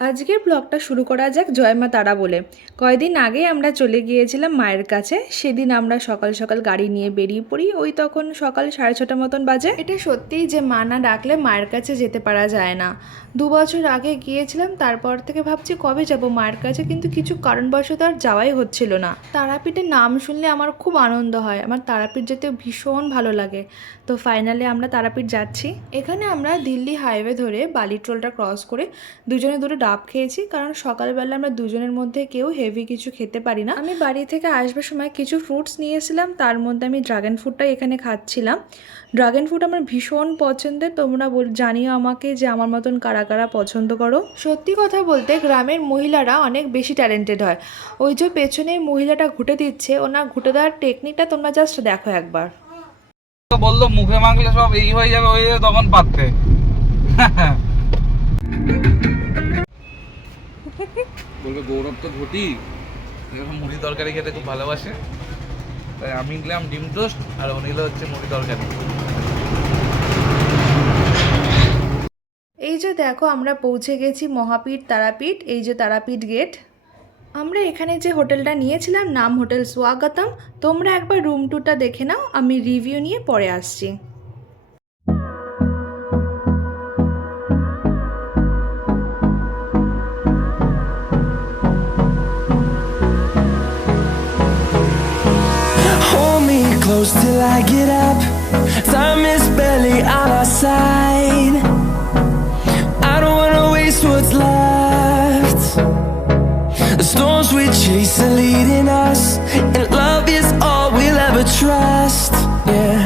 আজকের ব্লগটা শুরু করা যাক জয় মা তারা বলে। কয়েকদিন আগে আমরা চলে গিয়েছিলাম মায়ের কাছে। সেদিন আমরা সকাল সকাল গাড়ি নিয়ে বেরিয়ে পড়ি। ওই তখন সকাল 6:30 মতন বাজে। এটা সত্যিই যে মা না ডাকলে মায়ের কাছে যেতে পারা যায় না। 2 বছর আগে গিয়েছিলাম, তারপর থেকে ভাবছি কবে যাব মায়ের কাছে, কিন্তু কিছু কারণবশত আর যাওয়াই হচ্ছিল না। তারাপীঠের নাম শুনলে আমার খুব আনন্দ হয়, আমার তারাপীঠ যেতে ভীষণ ভালো লাগে। তো ফাইনালি আমরা তারাপীঠ যাচ্ছি। এখানে আমরা দিল্লি হাইওয়ে ধরে বালি টোলটা ক্রস করে দুজনে দুটো ডাব খেয়েছি, কারণ সকালবেলা আমরা দুজনের মধ্যে কেউ হেভি কিছু খেতে পারি না। আমি বাড়ি থেকে আসবার সময় কিছু ফ্রুটস নিয়েছিলাম, তার মধ্যে আমি ড্রাগন ফ্রুটটাই এখানে খাচ্ছিলাম। ড্রাগন ফ্রুট আমার ভীষণ পছন্দের। তোমরা জানিও আমাকে যে আমার মতন কারা কারা পছন্দ করো। সত্যি কথা বলতে গ্রামের মহিলারা অনেক বেশি ট্যালেন্টেড হয়। ওই যে পেছনে মহিলাটা ঘুটে দিচ্ছে, ওনার ঘুটে দেওয়ার টেকনিকটা তোমরা জাস্ট দেখো একবার। বললো মুখে মাখলে সব এই হয়ে যাবে, তখন পারতে বলবে গৌরব তো ঘটি এরকম মুড়ি তরকারি খেতে খুব ভালোবাসে, তাই আমি নিলাম ডিম টোস্ট আর ও নিল হচ্ছে মুড়ি তরকারি। এই যে দেখো আমরা পৌঁছে গেছি মহাপীঠ তারাপীঠ। এই যে তারাপীঠ গেট। আমরা এখানে যে হোটেলটা নিয়েছিলাম নাম হোটেল স্বাগতম। তোমরা একবার রুম টুরটা দেখে নাও, আমি রিভিউ নিয়ে পরে আসছি। Hold me close till I get up. Time is barely on our side. I don't wanna waste what's left. The storms we chase are leading us, and love is all we'll ever trust. Yeah,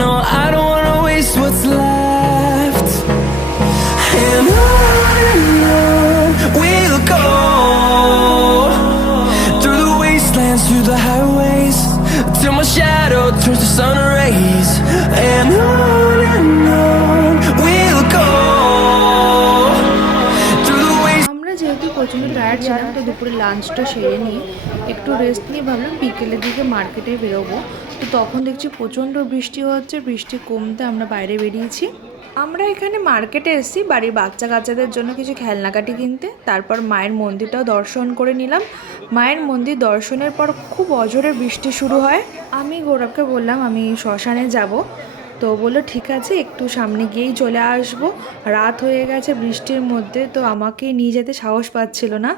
no, I don't wanna waste what's left. And on we'll go, through the wastelands, through the highways, till my shadow turns to sun rays. And on we'll go, through the wastelands. আমরা যেহেতু প্রচণ্ড tired ছিলাম, তো দুপুরে লাঞ্চটা সেরে নিয়ে একটু রেস্ট নিয়ে ভাবলাম বিকেলের দিকে মার্কেটে বেরোবো। তো তখন দেখছি প্রচণ্ড বৃষ্টি হচ্ছে। বৃষ্টি কমতে আমরা বাইরে বেরিয়েছি। আমরা এখানে মার্কেটে এসেছি বাড়ির বাচ্চা কাচ্চাদের জন্য কিছু খেলনাকাটি কিনতে। তারপর মায়ের মন্দিরটাও দর্শন করে নিলাম। মায়ের মন্দির দর্শনের পর খুব অঝোরে বৃষ্টি শুরু হয়। আমি গৌরবকে বললাম আমি শ্মশানে যাব। তো বললো ঠিক আছে, একটু সামনে গিয়েই চলে আসবো। রাত হয়ে গেছে বৃষ্টির মধ্যে, তো আমাকে নিয়ে যেতে সাহস পাচ্ছিল না।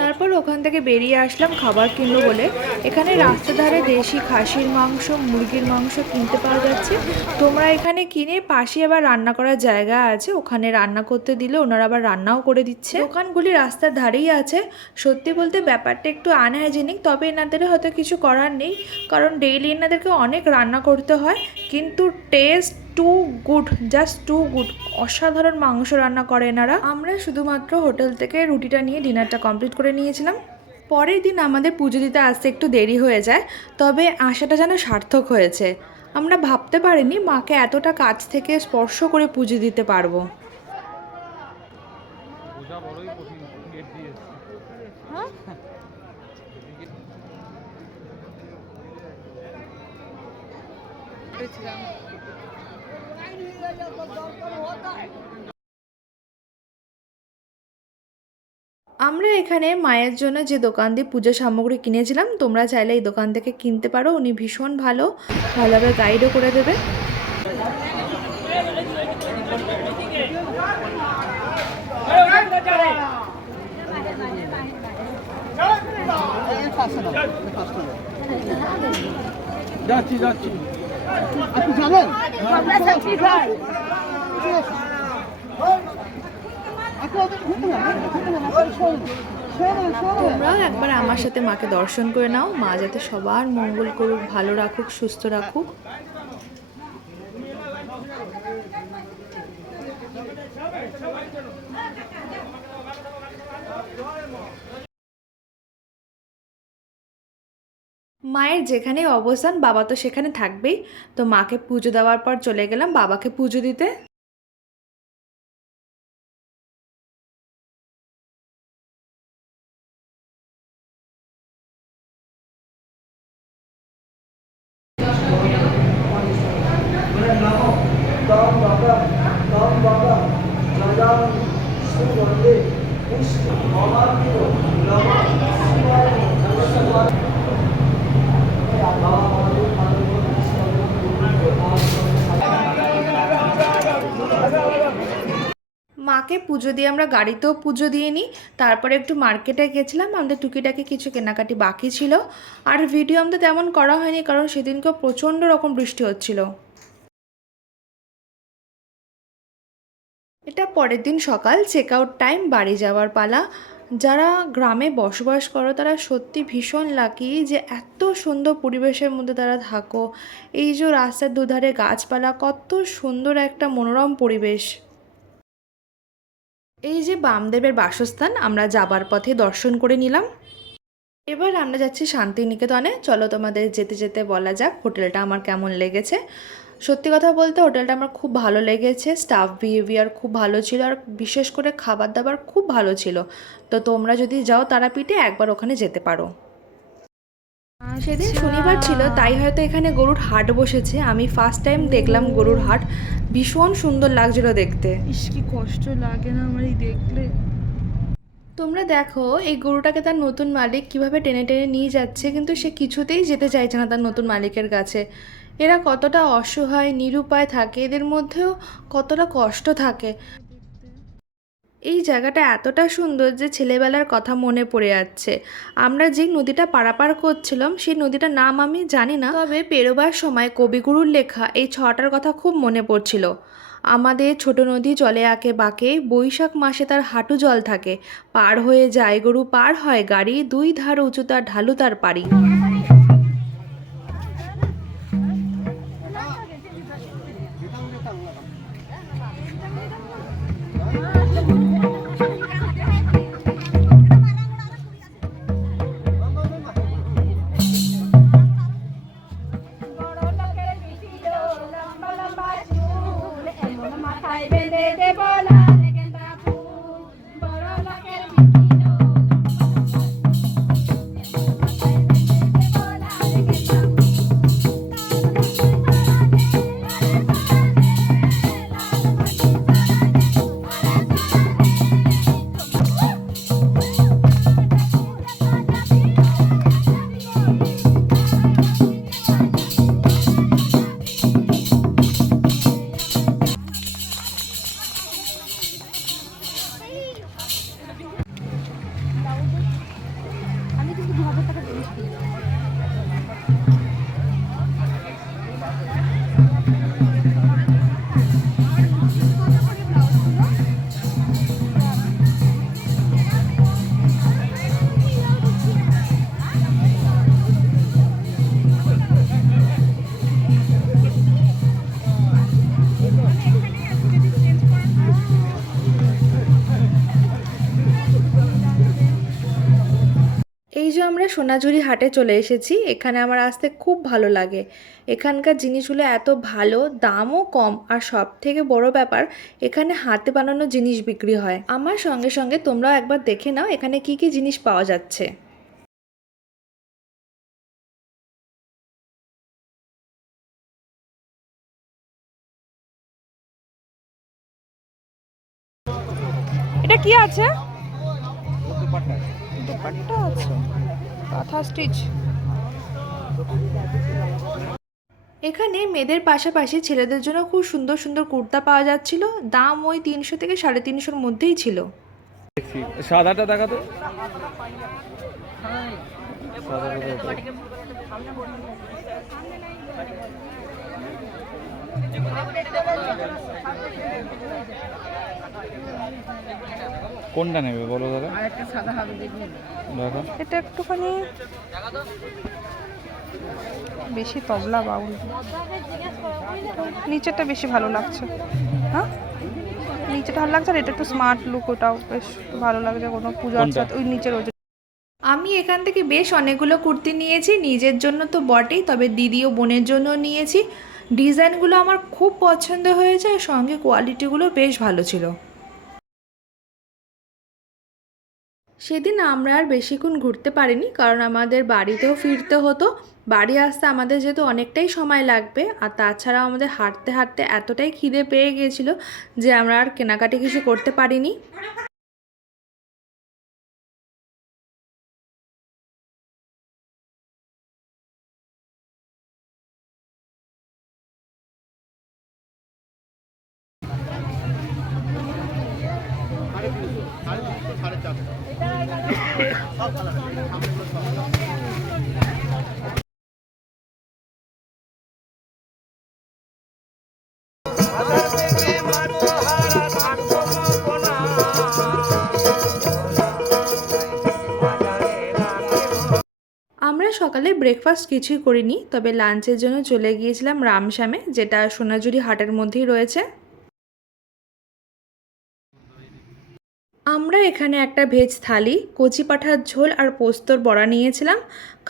তারপর ওখান থেকে বেরিয়ে আসলাম খাবার কিনবো বলে। এখানে রাস্তার ধারে দেশি খাসির মাংস, মুরগির মাংস কিনতে পাওয়া যাচ্ছে। তোমরা এখানে কিনে পাশে আবার রান্না করার জায়গা আছে, ওখানে রান্না করতে দিলে ওনারা আবার রান্নাও করে দিচ্ছে। দোকানগুলি রাস্তার ধারেই আছে। সত্যি বলতে ব্যাপারটা একটু আনহাইজেনিক, তবে এনাদের হয়তো কিছু করার নেই, কারণ ডেইলি এনাদেরকে অনেক রান্না করতে হয়। কিন্তু taste too good, just too good. অসাধারণ মাংস রান্না করে এনারা। আমরা শুধুমাত্র হোটেল থেকে রুটিটা নিয়ে ডিনারটা কমপ্লিট করে নিয়েছিলাম। পরের দিন আমাদের পুজো দিতে আসতে একটু দেরি হয়ে যায়, তবে আশাটা যেন সার্থক হয়েছে। আমরা ভাবতে পারিনি মাকে এতটা কাছ থেকে স্পর্শ করে পুজো দিতে পারবো। আমরা এখানে মায়ের জন্য যে দোকান দিয়ে পুজো সামগ্রী কিনেছিলাম, তোমরা চাইলে এই দোকান থেকে কিনতে পারো। উনি ভীষণ ভালোভাবে গাইডও করে দেবে। যাচ্ছি যাচ্ছি। আপনি জানেন তোমরাও একবার আমার সাথে মাকে দর্শন করে নাও। মা যাতে সবার মঙ্গল করুক, ভালো রাখুক, সুস্থ রাখুক। মায়ের যেখানে অবস্থান বাবা তো সেখানে থাকবেই। তো মাকে পুজো দেওয়ার পর চলে গেলাম বাবাকে পুজো দিতে। মাকে পুজো দিয়ে আমরা গাড়িতেও পুজো দিয়ে নিই। তারপরে একটু মার্কেটে গেছিলাম, আমাদের টুকিটাকি কিছু কেনাকাটি বাকি ছিল। আর ভিডিও আমাদের তেমন করা হয়নি কারণ সেদিনকে প্রচণ্ড রকম বৃষ্টি হচ্ছিল। এটা পরের দিন সকাল, চেক আউট টাইম, বাড়ি যাওয়ার পালা। যারা গ্রামে বসবাস করো তারা সত্যি ভীষণ লাকি যে এত সুন্দর পরিবেশের মধ্যে তারা থাকো। এই যে রাস্তার দুধারে গাছপালা, কত সুন্দর একটা মনোরম পরিবেশ। এই যে বামদেবের বাসস্থান, আমরা যাবার পথে দর্শন করে নিলাম। এবার আমরা যাচ্ছি শান্তিনিকেতনে। চলো তোমাদের যেতে যেতে বলা যাক হোটেলটা আমার কেমন লেগেছে। সত্যি কথা বলতে হোটেলটা আমার খুব ভালো লেগেছে, স্টাফ বিহেভিয়ার খুব ভালো ছিল, আর বিশেষ করে খাবার দাবার খুব ভালো ছিল। তো তোমরা যদি যাও তারাপীঠে একবার ওখানে যেতে পারো। সেদিন শনিবার ছিল, তাই হয়তো এখানে গরুর হাট বসেছে। আমি ফার্স্ট টাইম দেখলাম গরুর হাট, ভীষণ সুন্দর লাগছিল দেখতে। ইস কি কষ্ট লাগে না আমার এই দেখলে। তোমরা দেখো এই গরুটাকে তার নতুন মালিক কিভাবে টেনে টেনে নিয়ে যাচ্ছে, কিন্তু সে কিছুতেই যেতে চাইছে না তার নতুন মালিকের কাছে। এরা কতটা অসহায় নিরুপায় থাকে, এদের মধ্যেও কতটা কষ্ট থাকে। এই জায়গাটা এতটা সুন্দর যে ছেলেবেলার কথা মনে পড়ে যাচ্ছে। আমরা যে নদীটা পারাপার করছিলাম সেই নদীটার নাম আমি জানি না, তবে পেরোবার সময় কবিগুরুর লেখা এই ছটার কথা খুব মনে পড়ছিল। আমাদের ছোট নদী চলে আঁকে বাঁকে, বৈশাখ মাসে তার হাঁটু জল থাকে, পার হয়ে যায় গরু, পার হয় গাড়ি, দুই ধার উঁচু তার ঢালু তার পাড়ি। এই যে আমরা সোনাঝুরি হাটে চলে এসেছি, এখানে আমার আসতে খুব ভালো লাগে। এখানকার জিনিসগুলো এত ভালো, দামও কম, আর সব থেকে বড় ব্যাপার এখানে হাতে বানানো জিনিস বিক্রি হয়। আমার সঙ্গে সঙ্গে তোমরাও একবার দেখে নাও এখানে কি কি জিনিস পাওয়া যাচ্ছে। এটা কি আছে? দুপাট্টা আছে, কাঁথা স্টিচ। এখানে মেয়েদের পাশাপাশি ছেলেদের জন্য খুব সুন্দর সুন্দর কুর্তা পাওয়া যাচ্ছিল, দাম ওই 300 থেকে 350-র মধ্যেই ছিল। সাদাটা দেখাতো। কোনটা নেবে বলো দাদা? দাদা এটা একটুখানি বেশি তবলা বাউল, নিচেরটা বেশি ভালো লাগছে। হ্যাঁ নিচেটা ভালো লাগছে, আর এটা একটু স্মার্ট লুক, ওটাও বেশ ভালো লাগছে। কোনো পুজো আছে ওই নিচের ওই। আমি এখান থেকে বেশ অনেকগুলো কুর্তি নিয়েছি, নিজের জন্য তো বটেই, তবে দিদি ও বোনের জন্য নিয়েছি। ডিজাইনগুলো আমার খুব পছন্দ হয়েছে, আর সঙ্গে কোয়ালিটিগুলো বেশ ভালো ছিল। সেদিন আমরা আর বেশিক্ষণ ঘুরতে পারিনি, কারণ আমাদের বাড়িতেও ফিরতে হতো। বাড়ি আসতে আমাদের যেহেতু অনেকটাই সময় লাগবে, আর তাছাড়াও আমাদের হাঁটতে হাঁটতে এতটাই খিদে পেয়ে গিয়েছিল যে আমরা আর কেনাকাটি কিছু করতে পারিনি। আমরা সকালে ব্রেকফাস্ট কিছুই করিনি, তবে লাঞ্চের জন্য চলে গিয়েছিলাম রামশ্যামে, যেটা সোনাঝুরি হাটের মধ্যেই রয়েছে। আমরা এখানে একটা ভেজ থালি, কচি পাঁঠার ঝোল আর পোস্তর বড়া নিয়েছিলাম।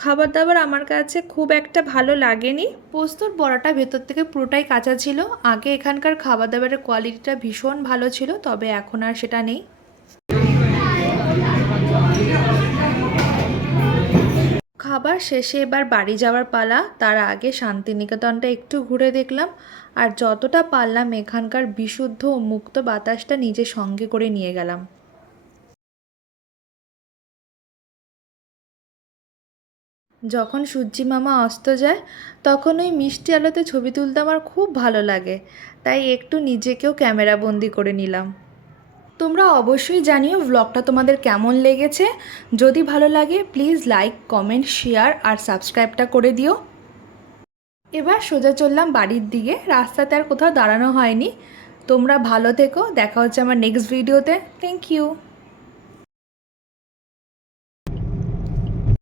খাবার দাবার আমার কাছে খুব একটা ভালো লাগেনি। পোস্তর বড়াটা ভেতর থেকে পুরোটাই কাঁচা ছিল। আগে এখানকার খাবার দাবারের কোয়ালিটিটা ভীষণ ভালো ছিল, তবে এখন আর সেটা নেই। খাবার শেষে এবার বাড়ি যাওয়ার পালা। তার আগে শান্তিনিকেতনটা একটু ঘুরে দেখলাম, আর যতটা পারলাম এখানকার বিশুদ্ধ ও মুক্ত বাতাসটা নিজের সঙ্গে করে নিয়ে গেলাম। যখন সূর্যি মামা অস্ত যায় তখন ওই মিষ্টি আলোতে ছবি তুলতে আমার খুব ভালো লাগে, তাই একটু নিজেকেও ক্যামেরাবন্দি করে নিলাম। তোমরা অবশ্যই জানিও ব্লগটা তোমাদের কেমন লেগেছে। যদি ভালো লাগে প্লিজ লাইক, কমেন্ট, শেয়ার আর সাবস্ক্রাইবটা করে দিও। এবার সোজা চললাম বাড়ির দিকে, রাস্তাতে আর কোথাও দাঁড়ানো হয়নি। তোমরা ভালো থেকো, দেখা হচ্ছে আমার নেক্সট ভিডিওতে। Thank you.